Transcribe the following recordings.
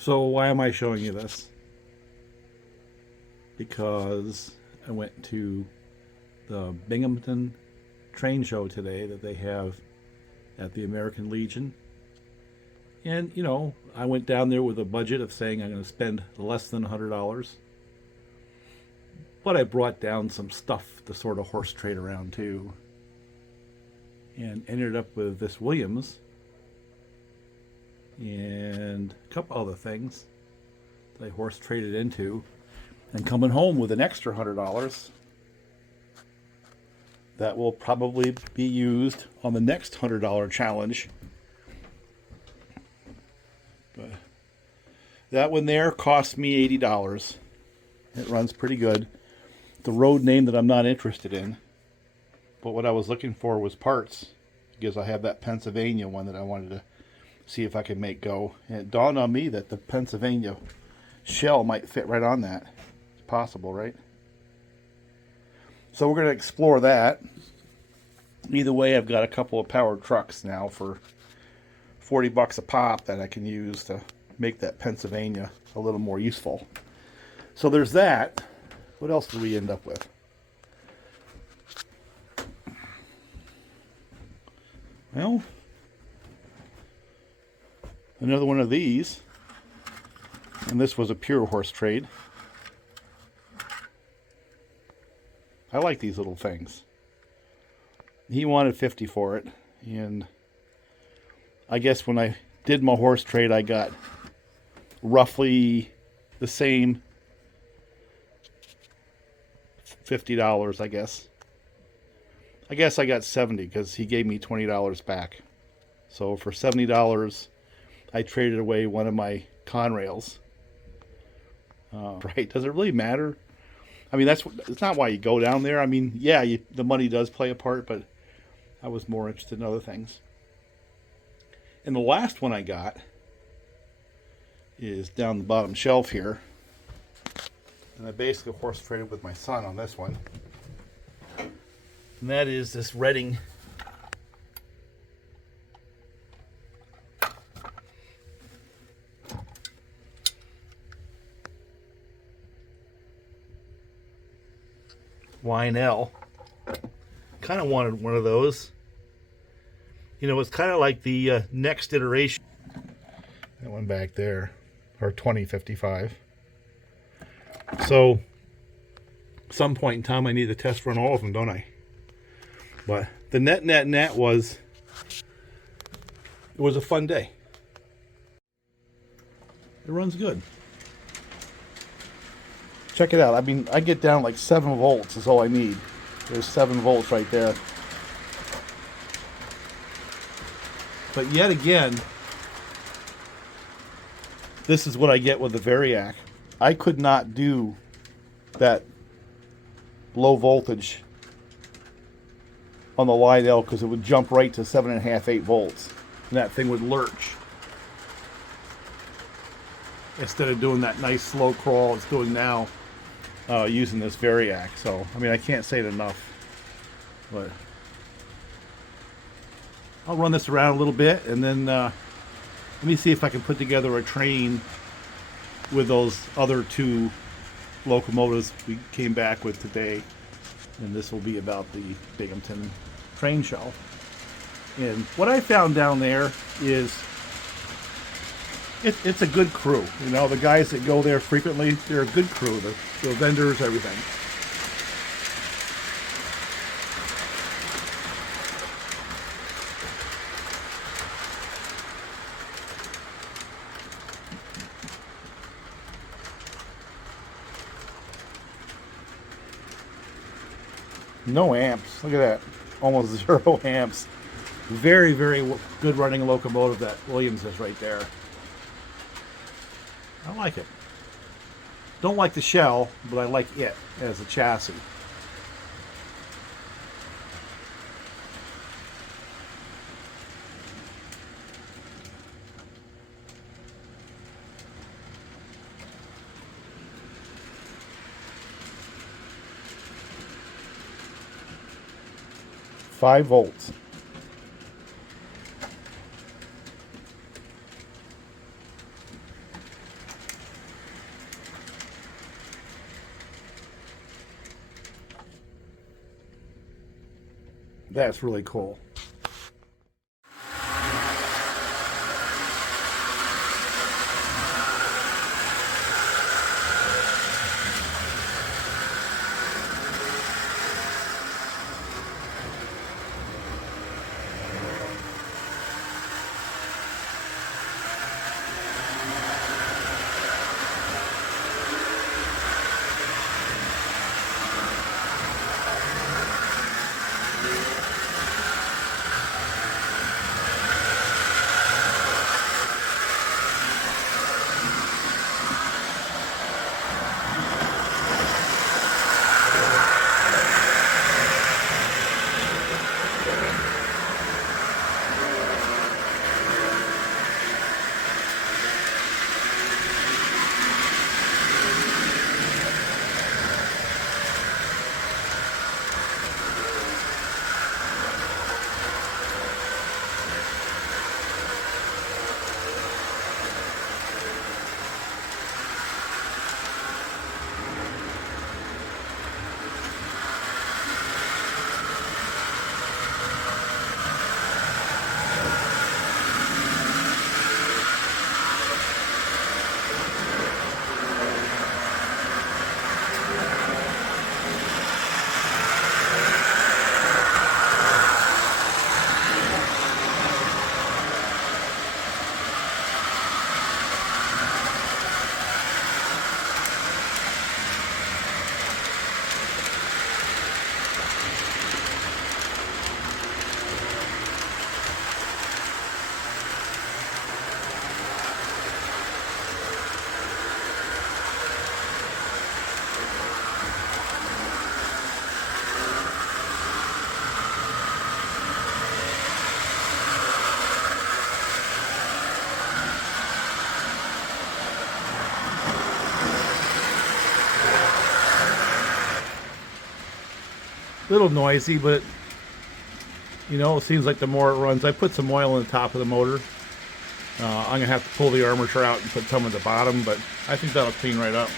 So why am I showing you this? Because I went to the Binghamton Train show today that they have at the American Legion. And, you know, I went down there with a budget of saying I'm going to spend less than $100. But I brought down some stuff to sort of horse trade around too. And ended up with this Williams and a couple other things that I horse traded into. And coming home with an extra $100 that will probably be used on the next $100 challenge. But that one there cost me $80. It runs pretty good. The road name that I'm not interested in, but what I was looking for was parts, because I have that Pennsylvania one that I wanted to see if I could make go. And it dawned on me that the Pennsylvania shell might fit right on that. It's possible, right? So we're going to explore that. Either way, I've got a couple of powered trucks now for $40 a pop that I can use to make that Pennsylvania a little more useful. So there's that. What else do we end up with? Well, another one of these. And this was a pure horse trade. I like these little things. He wanted 50 for it, and I guess when I did my horse trade, I got roughly the same $50, I guess. I guess I got 70 because he gave me $20 back. So for $70, I traded away one of my Conrails. Right? Does it really matter? I mean, it's not why you go down there. I mean, yeah, the money does play a part, but I was more interested in other things. And the last one I got is down the bottom shelf here. And I basically horse traded with my son on this one. And that is this Reading Lionel. Kind of wanted one of those. You know, it's kind of like the next iteration. That one back there, or 2055. So, some point in time, I need to test run all of them, don't I? But the net was, it was a fun day. It runs good. Check it out. I mean, I get down like 7 volts is all I need. There's 7 volts right there. But yet again, this is what I get with the Variac. I could not do that low voltage on the Lionel because it would jump right to 7.5, 8 volts. And that thing would lurch. Instead of doing that nice slow crawl it's doing now using this Variac. So, I mean, I can't say it enough. But I'll run this around a little bit and then let me see if I can put together a train with those other 2 locomotives we came back with today. And this will be about the Binghamton Train show. And what I found down there is it's a good crew. You know, the guys that go there frequently, they're a good crew. The vendors, everything. No amps. Look at that. Almost 0 amps. Very, very good running locomotive that Williams is right there. I like it. Don't like the shell, but I like it as a chassis. Five volts. That's really cool. Little noisy, but you know, it seems like the more it runs. I put some oil in the top of the motor. I'm gonna have to pull the armature out and put some at the bottom, but I think that'll clean right up.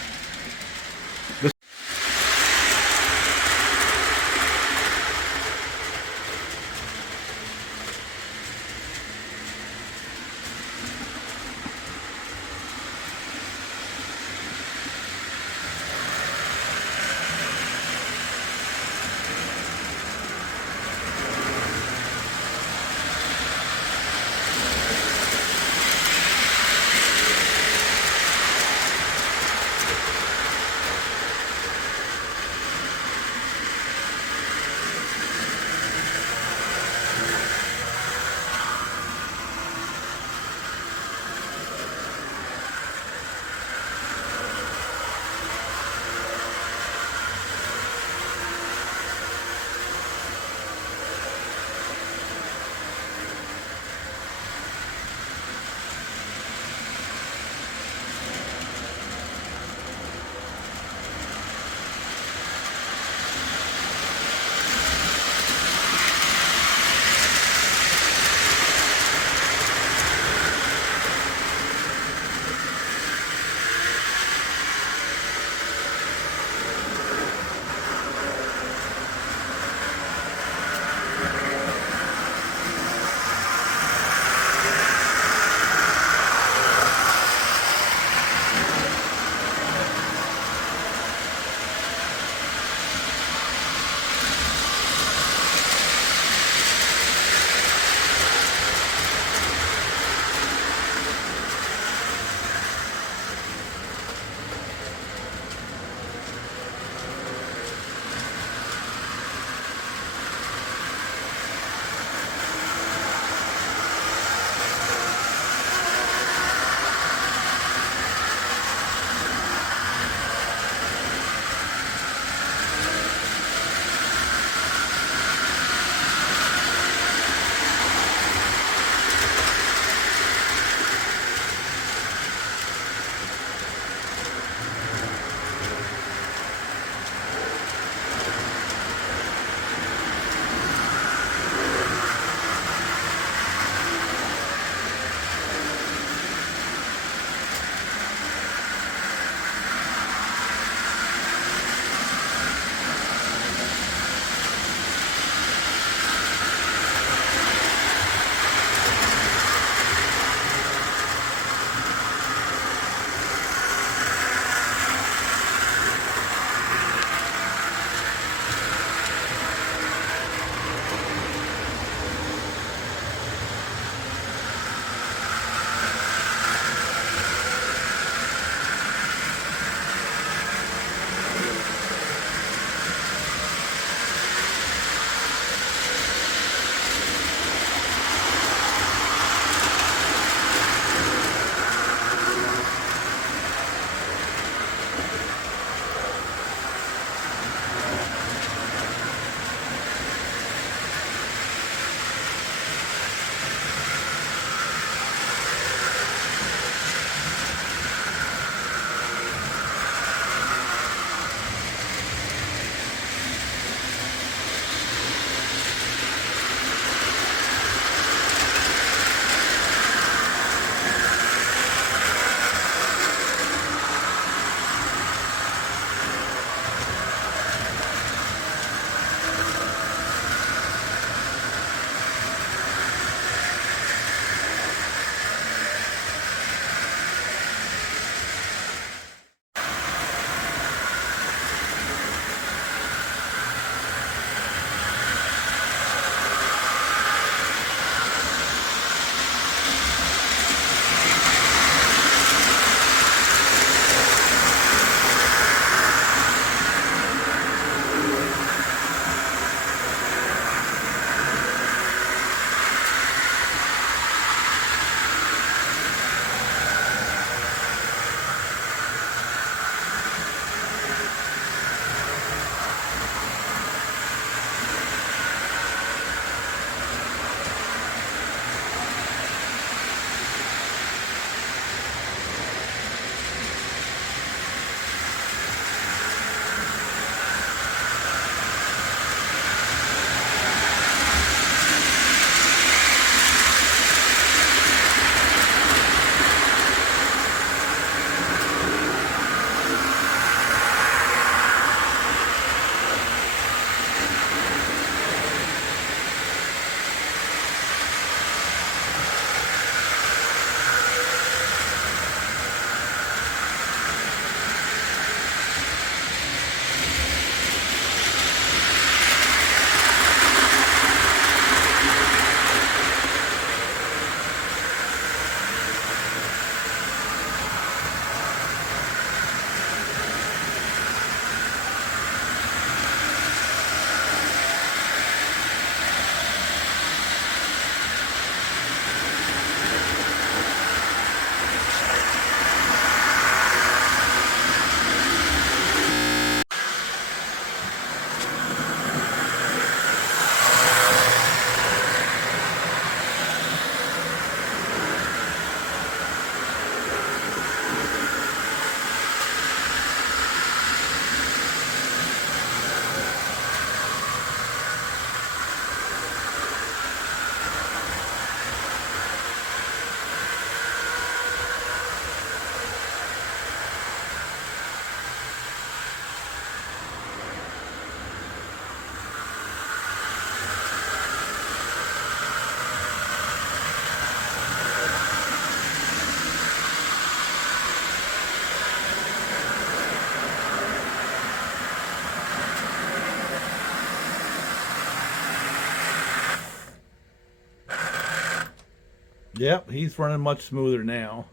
Yep, he's running much smoother now.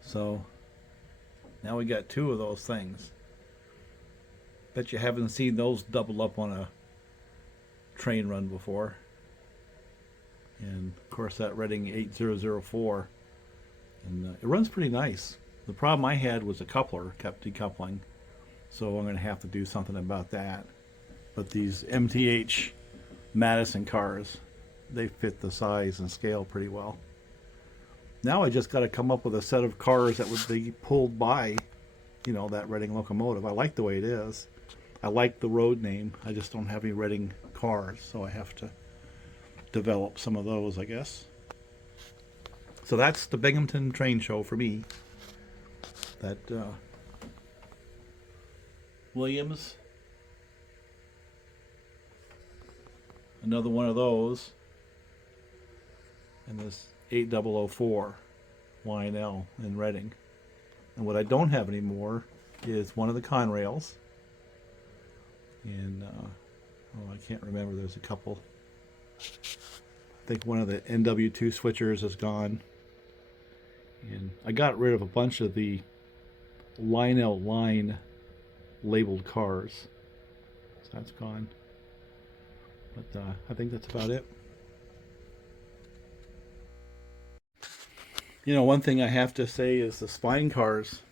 So now we got two of those things. Bet you haven't seen those double up on a train run before. And of course that Reading 8004, and it runs pretty nice. The problem I had was a coupler kept decoupling, so I'm going to have to do something about that. But these MTH Madison cars, they fit the size and scale pretty well. Now I just got to come up with a set of cars that would be pulled by, you know, that Reading locomotive. I like the way it is. I like the road name. I just don't have any Reading cars, so I have to develop some of those, I guess. So that's the Binghamton Train Show for me. That Williams, another one of those, and this 8004 Lionel in Reading. And what I don't have anymore is one of the Conrails, and oh, I can't remember, there's a couple. I think one of the NW2 switchers is gone, and I got rid of a bunch of the Lionel line labeled cars, so that's gone. But I think that's about it. You know, one thing I have to say is the spine cars,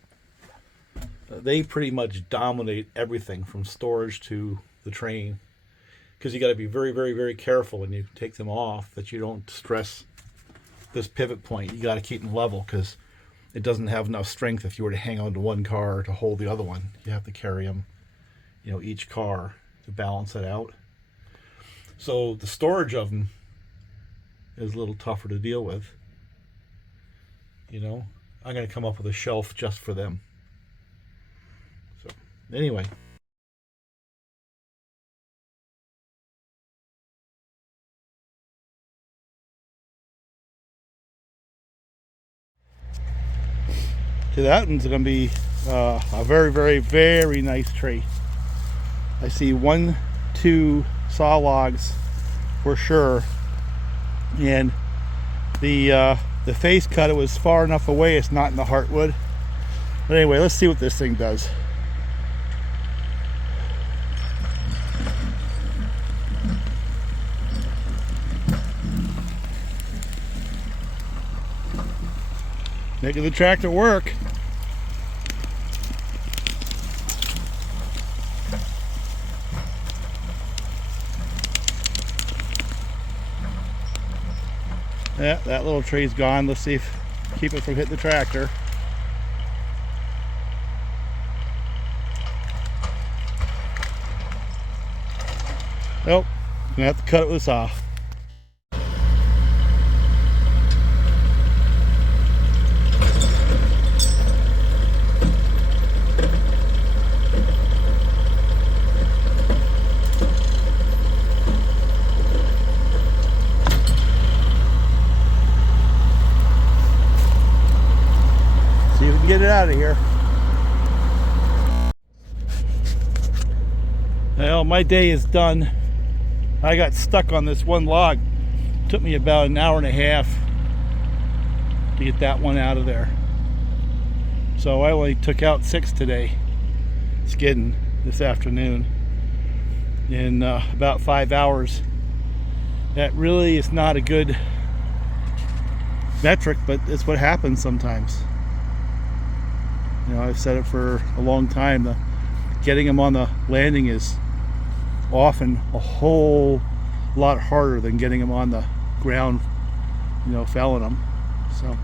they pretty much dominate everything from storage to the train, because you got to be very, very, very careful when you take them off that you don't stress this pivot point. You got to keep them level, because it doesn't have enough strength if you were to hang on to one car to hold the other one. You have to carry them, you know, each car to balance it out. So the storage of them is a little tougher to deal with. You know, I'm going to come up with a shelf just for them. So anyway. So that one's going to be a very, very, very nice tree. I see 1, 2 saw logs for sure, and the face cut, it was far enough away it's not in the heartwood. But anyway, let's see what this thing does. Making the tractor work. Yeah, that little tree's gone. Let's see if keep it from hitting the tractor. Nope, gonna have to cut it with a saw. Get it out of here. Well, my day is done. I got stuck on this one log. It took me about an hour and a half to get that one out of there. So I only took out 6 today, skidding this afternoon, in about 5 hours. That really is not a good metric, but it's what happens sometimes. You know, I've said it for a long time. Getting them on the landing is often a whole lot harder than getting them on the ground, you know, felling them. So